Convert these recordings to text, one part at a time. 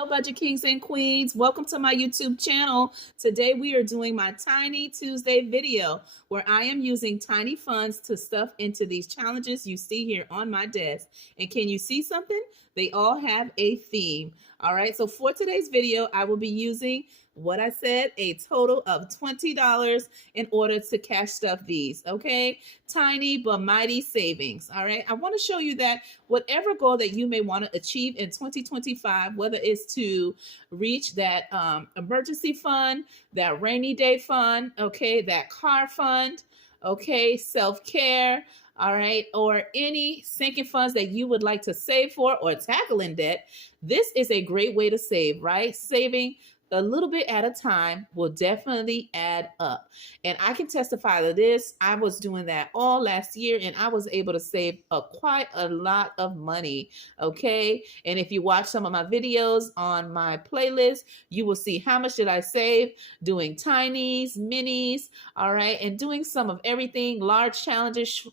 Hello, budget kings and queens. Welcome to my YouTube channel. Today we are doing my Tiny Tuesday video where I am using tiny funds to stuff into these challenges you see here on my desk. And can you see something? They all have a theme. All right, so for today's video, I will be using what I said, a total of $20 in order to cash stuff these, okay? Tiny but mighty savings, all right? I want to show you that whatever goal that you may want to achieve in 2025, whether it's to reach that emergency fund, that rainy day fund, okay, that car fund, okay, self-care, all right, or any sinking funds that you would like to save for or tackle in debt, this is a great way to save, right? Saving a little bit at a time will definitely add up. And I can testify to this. I was doing that all last year and I was able to save quite a lot of money, okay? And if you watch some of my videos on my playlist, you will see how much did I save doing tinies, minis, all right? And doing some of everything, large challenges,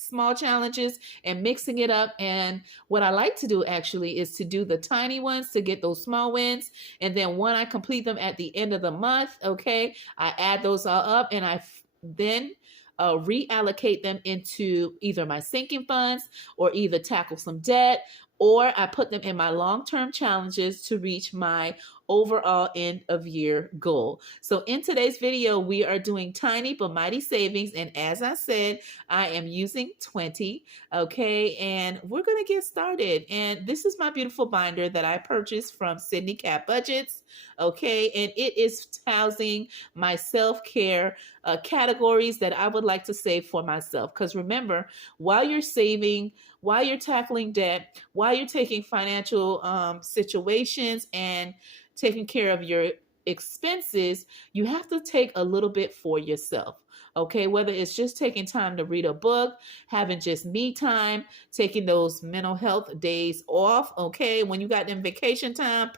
small challenges, and mixing it up. And what I like to do actually is to do the tiny ones to get those small wins. And then when I complete them at the end of the month, okay, I add those all up and I then reallocate them into either my sinking funds or either tackle some debt, or I put them in my long-term challenges to reach my overall end of year goal. So in today's video, we are doing tiny but mighty savings. And as I said, I am using 20, okay? And we're gonna get started. And this is my beautiful binder that I purchased from Sydney Cat Budgets, okay? And it is housing my self-care categories that I would like to save for myself. Because remember, while you're saving, while you're tackling debt, while you're taking financial situations and taking care of your expenses, you have to take a little bit for yourself. Okay, whether it's just taking time to read a book, having just me time, taking those mental health days off. Okay, when you got them vacation time,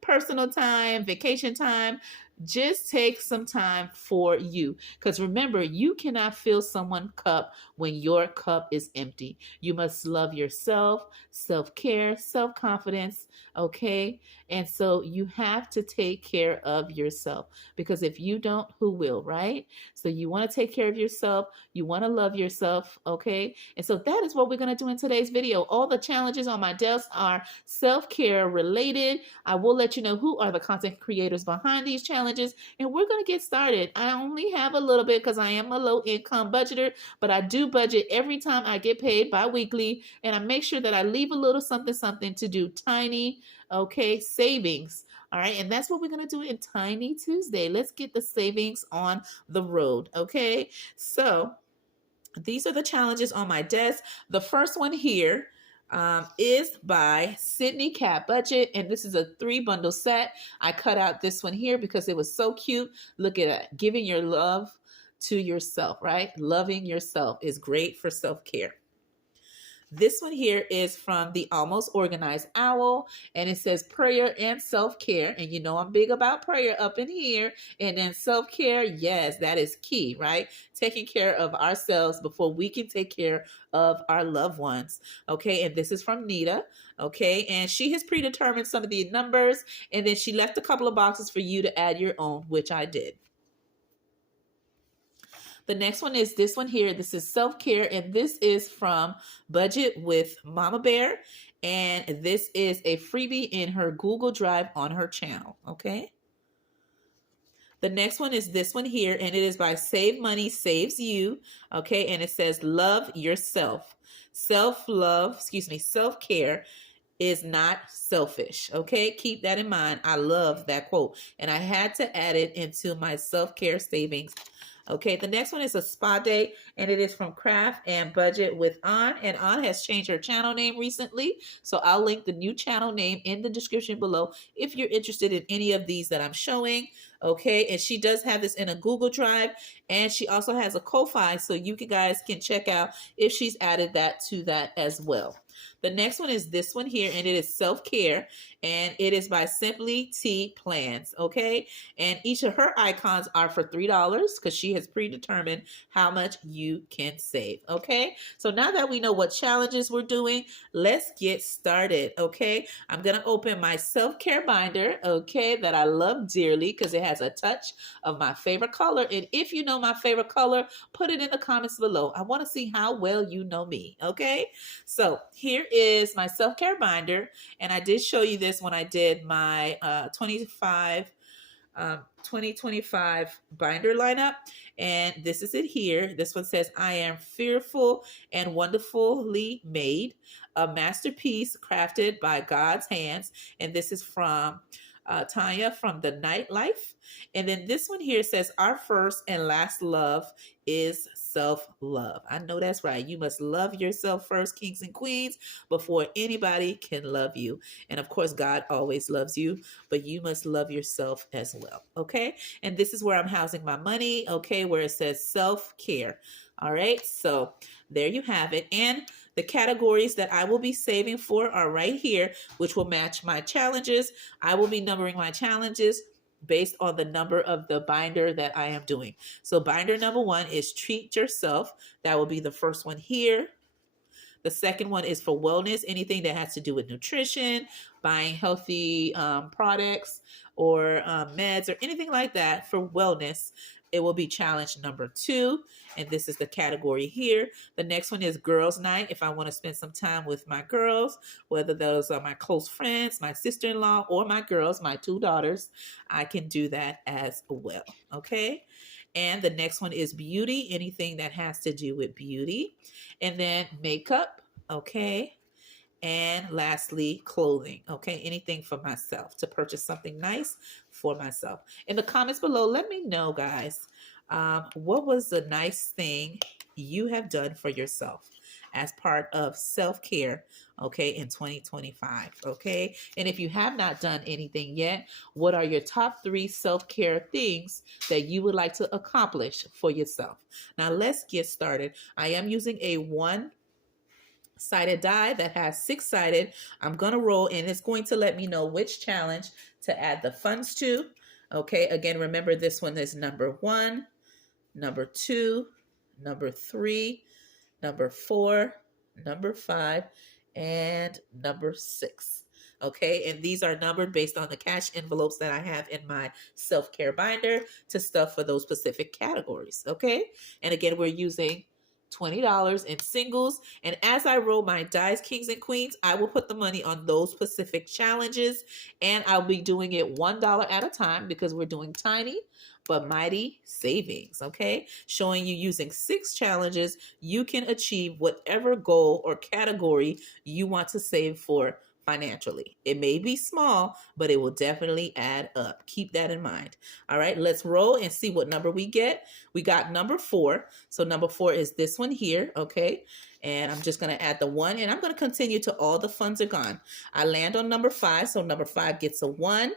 personal time, vacation time, just take some time for you. Because remember, you cannot fill someone's cup when your cup is empty. You must love yourself, self-care, self-confidence, okay? And so you have to take care of yourself, because if you don't, who will, right? So you want to take care of yourself. You want to love yourself, okay? And so that is what we're going to do in today's video. All the challenges on my desk are self-care related. I will let you know who are the content creators behind these challenges, and we're going to get started. I only have a little bit because I am a low-income budgeter, but I do budget every time I get paid bi-weekly, and I make sure that I leave a little something to do tiny, okay, savings. All right, and that's what we're going to do in Tiny Tuesday. Let's get the savings on the road, okay? So these are the challenges on my desk. The first one here is by Sydney Cat Budget, and this is a 3-bundle set. I cut out this one here because it was so cute. Look at it, giving your love to yourself, right? Loving yourself is great for self-care. This one here is from the Almost Organized Owl, and it says prayer and self-care. And you know I'm big about prayer up in here. And then self-care, yes, that is key, right? Taking care of ourselves before we can take care of our loved ones. Okay, and this is from Nita. Okay, and she has predetermined some of the numbers, and then she left a couple of boxes for you to add your own, which I did. The next one is this one here. This is self-care, and this is from Budget with Mama Bear, and this is a freebie in her Google Drive on her channel, okay? The next one is this one here, and it is by Save Money Saves You, okay? And it says love yourself. Self-care is not selfish, okay? Keep that in mind. I love that quote, and I had to add it into my self-care savings. Okay, the next one is a spa day, and it is from Craft and Budget with On, and On has changed her channel name recently, so I'll link the new channel name in the description below if you're interested in any of these that I'm showing. Okay, and she does have this in a Google Drive, and she also has a Ko-Fi, so you guys can check out if she's added that to that as well. The next one is this one here, and it is self-care, and it is by Simply T Plans, okay? And each of her icons are for $3 because she has predetermined how much you can save, okay? So now that we know what challenges we're doing, let's get started, okay? I'm gonna open my self-care binder, okay, that I love dearly because it has a touch of my favorite color. And if you know my favorite color, put it in the comments below. I want to see how well you know me, okay? So here is my self-care binder, and I did show you this when I did my 2025 binder lineup, and this is it here. This one says, I am fearful and wonderfully made, a masterpiece crafted by God's hands. And this is from Tanya from the Nightlife. And then this one here says, our first and last love is self-love. I know that's right. You must love yourself first, kings and queens, before anybody can love you. And of course, God always loves you, but you must love yourself as well. Okay. And this is where I'm housing my money. Okay. Where it says self-care. All right. So there you have it. And the categories that I will be saving for are right here, which will match my challenges. I will be numbering my challenges based on the number of the binder that I am doing. So binder number 1 is treat yourself. That will be the first one here. The second one is for wellness, anything that has to do with nutrition, buying healthy products or meds or anything like that for wellness. It will be challenge number 2. And this is the category here. The next one is girls' night. If I want to spend some time with my girls, whether those are my close friends, my sister-in-law, or my girls, my 2 daughters, I can do that as well. Okay. And the next one is beauty, anything that has to do with beauty. And then makeup, okay. And lastly, clothing, okay. Anything for myself, to purchase something nice for myself. In the comments below, let me know, guys, what was the nice thing you have done for yourself as part of self-care, okay, in 2025, okay? And if you have not done anything yet, what are your top 3 self-care things that you would like to accomplish for yourself? Now, let's get started. I am using a 1-sided die that has 6-sided. I'm going to roll, and it's going to let me know which challenge to add the funds to. Okay, again, remember this one is number 1, number 2, number 3, number 4, number 5, and number 6. Okay, and these are numbered based on the cash envelopes that I have in my self-care binder to stuff for those specific categories. Okay, and again, we're using $20 in singles. And as I roll my dice, kings and queens, I will put the money on those specific challenges, and I'll be doing it $1 at a time because we're doing tiny but mighty savings, okay? Showing you using 6 challenges, you can achieve whatever goal or category you want to save for financially. It may be small, but it will definitely add up. Keep that in mind. All right, let's roll and see what number we get. We got number 4. So number 4 is this one here, okay? And I'm just going to add the 1, and I'm going to continue till all the funds are gone. I land on number 5, so number 5 gets a 1.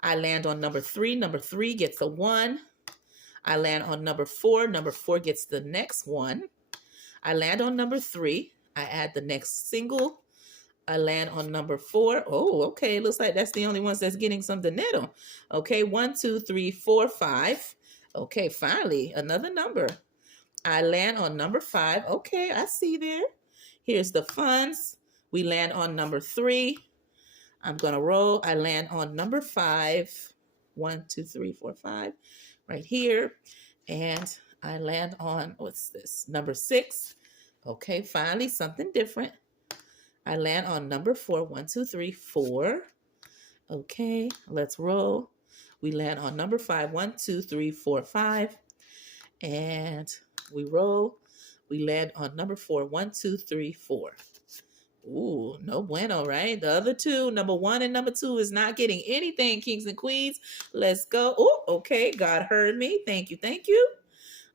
I land on number 3. Number 3 gets a 1. I land on number 4. Number 4 gets the next 1. I land on number 3. I add the next single. I land on number 4. Oh, okay. Looks like that's the only ones that's getting some dinero. Okay, 1, 2, 3, 4, 5. Okay, finally, another number. I land on number 5. Okay, I see there. Here's the funds. We land on number 3. I'm going to roll. I land on number 5. 1, 2, 3, 4, 5. Right here. And I land on, what's this? Number 6. Okay, finally, something different. I land on number 4. 1, 2, 3, 4. Okay, let's roll. We land on number 5. 1, 2, 3, 4, 5. And we roll. We land on number 4. 1, 2, 3, 4. Ooh, no bueno, right? The other 2, number 1 and number 2, is not getting anything, kings and queens. Let's go. Oh, okay. God heard me. Thank you. Thank you.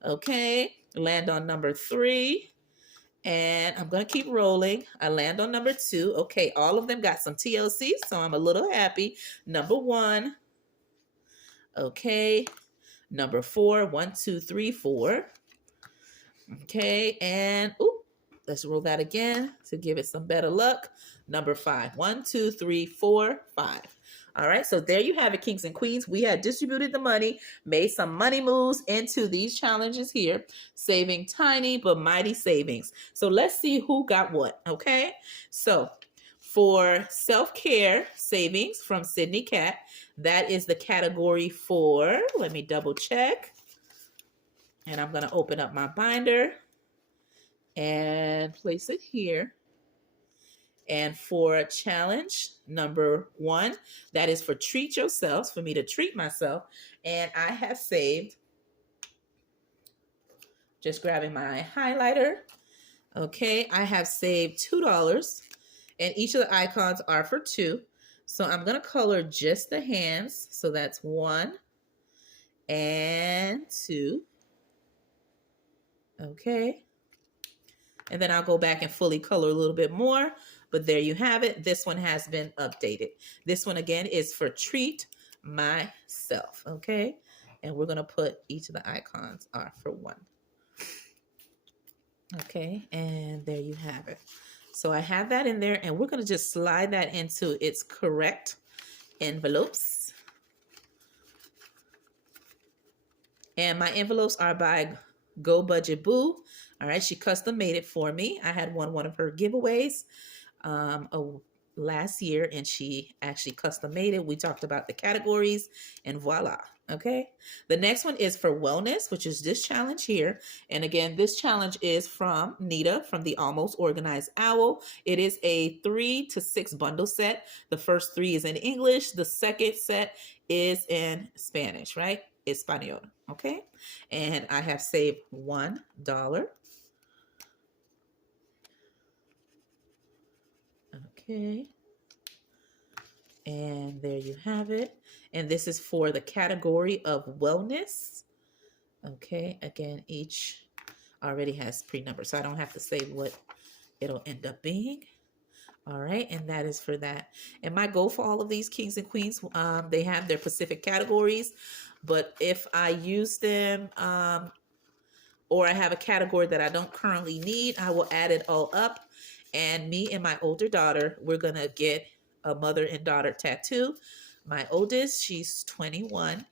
Okay. Land on number 3. And I'm going to keep rolling. I land on number 2. Okay. All of them got some TLC, so I'm a little happy. Number 1. Okay. Number 4. 1, 2, 3, 4. Okay. And, ooh. let's roll that again to give it some better luck. Number 5. 1, 2, 3, 4, 5. All right, so there you have it, kings and queens. We had distributed the money, made some money moves into these challenges here, saving tiny but mighty savings. So let's see who got what, okay? So for self-care savings from Sydney Cat, that is the category for, let me double check. And I'm going to open up my binder and place it here. And for challenge number 1, that is for treat yourselves, for me to treat myself. And I have saved, just grabbing my highlighter. Okay, I have saved $2, and each of the icons are for 2. So I'm going to color just the hands. So that's 1 and 2. Okay. And then I'll go back and fully color a little bit more. But there you have it. This one has been updated. This one, again, is for treat myself. Okay. And we're going to put each of the icons are for 1. Okay. And there you have it. So I have that in there. And we're going to just slide that into its correct envelopes. And my envelopes are by Go Budget Boo. All right, she custom made it for me. I had won one of her giveaways last year, and she actually custom made it. We talked about the categories, and voila. Okay, the next one is for wellness, which is this challenge here. And again, this challenge is from Nita from the Almost Organized Owl. It is a 3 to 6 bundle set. The first 3 is in English. The second set is in Spanish, right? Espanol. Okay, and I have saved $1. Okay, and there you have it. And this is for the category of wellness. Okay, again, each already has pre-number, so I don't have to say what it'll end up being. All right, and that is for that. And my goal for all of these kings and queens, they have their specific categories, but if I use them or I have a category that I don't currently need, I will add it all up. And me and my older daughter, we're going to get a mother and daughter tattoo. My oldest, she's 21.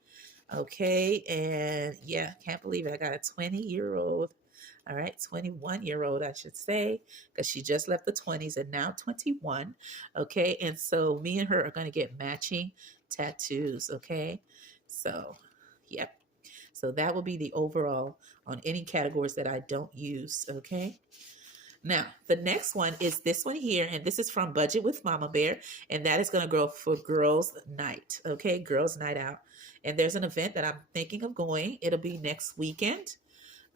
Okay, and yeah, can't believe it. I got a 20-year-old. All right, 21-year-old, I should say, because she just left the 20s and now 21. Okay, and so me and her are going to get matching tattoos. Okay, so yep. So that will be the overall on any categories that I don't use. Okay. Now, the next one is this one here, and this is from Budget with Mama Bear, and that is going to go for Girls Night, okay? Girls Night Out. And there's an event that I'm thinking of going. It'll be next weekend,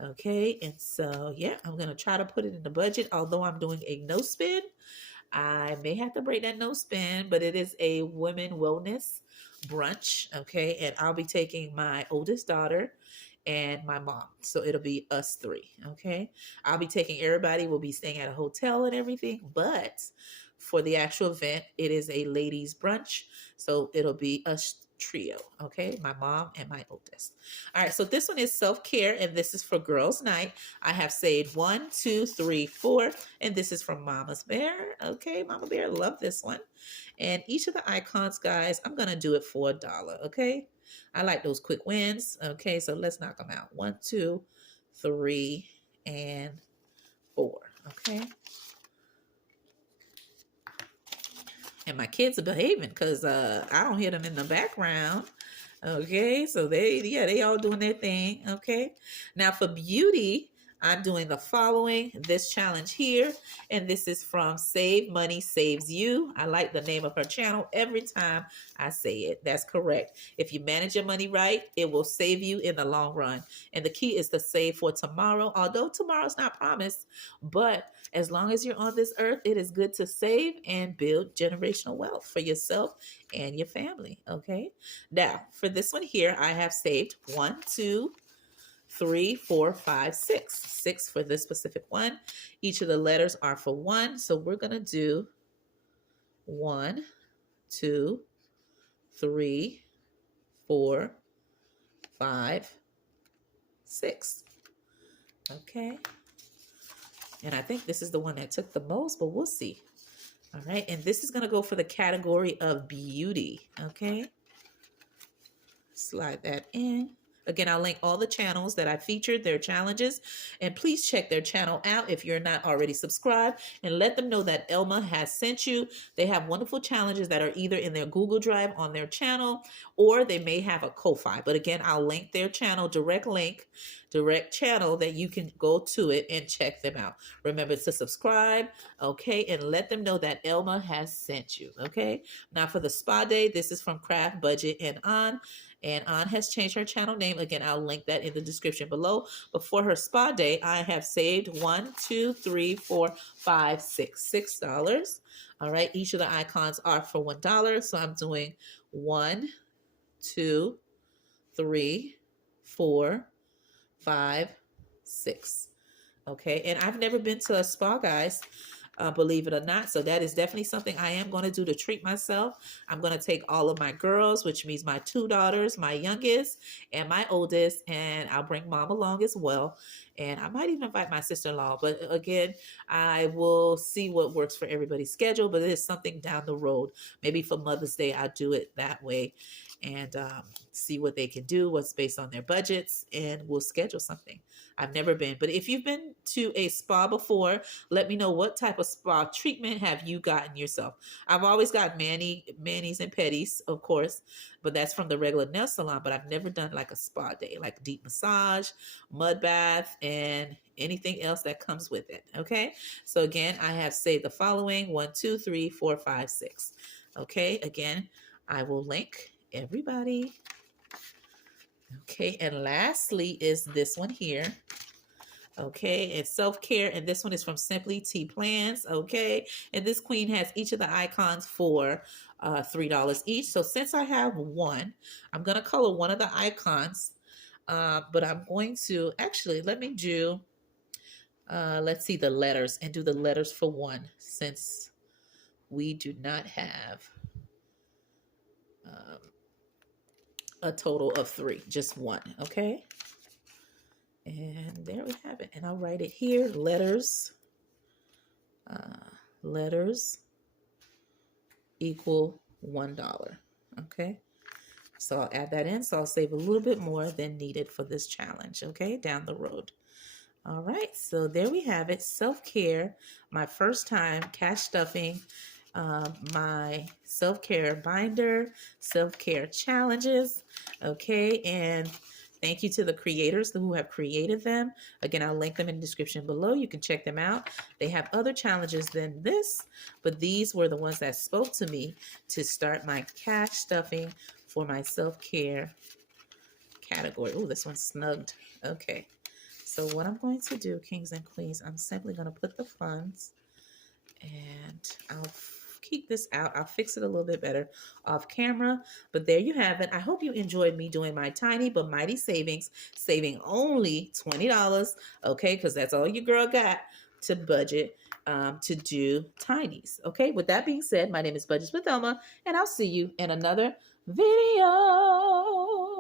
okay? And so, yeah, I'm going to try to put it in the budget, although I'm doing a no spin. I may have to break that no spin, but it is a women wellness brunch, okay? And I'll be taking my oldest daughter and my mom. So it'll be us 3, okay? I'll be taking everybody. We'll be staying at a hotel and everything, but for the actual event, it is a ladies brunch. So it'll be us trio, okay? My mom and my oldest. All right, so this one is self-care, and this is for girls' night. I have saved 1, 2, 3, 4, and this is from Mama's Bear. Okay, Mama Bear, love this one. And each of the icons, guys, I'm gonna do it for $1, okay? I like those quick wins. Okay, so let's knock them out. 1, 2, 3, and 4. Okay. And my kids are behaving because I don't hear them in the background. Okay, so they all doing their thing. Okay. Now for beauty, I'm doing the following, this challenge here, and this is from Save Money Saves You. I like the name of her channel every time I say it. That's correct. If you manage your money right, it will save you in the long run. And the key is to save for tomorrow, although tomorrow's not promised, but as long as you're on this earth, it is good to save and build generational wealth for yourself and your family, okay? Now, for this one here, I have saved 1, 2, 3, 4, 5, 6. 6 for this specific one. Each of the letters are for 1. So we're going to do 1, 2, 3, 4, 5, 6. Okay. And I think this is the one that took the most, but we'll see. All right, and this is going to go for the category of beauty, okay? Slide that in. Again, I'll link all the channels that I featured, their challenges, and please check their channel out if you're not already subscribed, and let them know that Elma has sent you. They have wonderful challenges that are either in their Google Drive on their channel, or they may have a Ko-Fi. But again, I'll link their channel, direct channel that you can go to it and check them out. Remember to subscribe, okay, and let them know that Elma has sent you, okay? Now for the spa day, this is from Craft Budget and On. And Ann has changed her channel name. Again, I'll link that in the description below. But for her spa day, I have saved $1, $2, $3, $4, $5, $6. All right, each of the icons are for $1. So I'm doing 1, 2, 3, 4, 5, 6. Okay, and I've never been to a spa, guys. Believe it or not. So that is definitely something I am going to do to treat myself. I'm going to take all of my girls, which means my 2 daughters, my youngest and my oldest, and I'll bring mom along as well. And I might even invite my sister-in-law. But again, I will see what works for everybody's schedule. But it is something down the road. Maybe for Mother's Day, I'll do it that way and see what they can do, what's based on their budgets, and we'll schedule something. I've never been. But if you've been to a spa before, let me know what type of spa treatment have you gotten yourself. I've always got manis and pedis, of course, but that's from the regular nail salon. But I've never done like a spa day, like deep massage, mud bath, and anything else that comes with it. Okay. So again, I have saved the following: 1, 2, 3, 4, 5, 6. Okay. Again, I will link everybody. Okay, and lastly is this one here. Okay, it's self-care, and this one is from Simply Tea Plans. Okay, and this queen has each of the icons for $3 each. So since I have one, I'm going to color one of the icons, but I'm going to actually let me do let's see the letters, and do the letters for one, since we do not have a total of 3, just one. Okay, and there we have it. And I'll write it here: letters equal $1. Okay, so I'll add that in, so I'll save a little bit more than needed for this challenge, okay, down the road. All right, so there we have it: self-care, my first time cash stuffing, my self-care binder, self-care challenges. Okay, and thank you to the creators who have created them. Again, I'll link them in the description below. You can check them out. They have other challenges than this, but these were the ones that spoke to me to start my cash stuffing for my self-care category. Oh, this one's snugged. Okay, so what I'm going to do, kings and queens, I'm simply going to put the funds, and I'll keep this out. I'll fix it a little bit better off camera, but there you have it. I hope you enjoyed me doing my tiny but mighty savings, saving only $20, okay, because that's all your girl got to budget to do tinies. Okay, with that being said, my name is Budgets with Elma, and I'll see you in another video.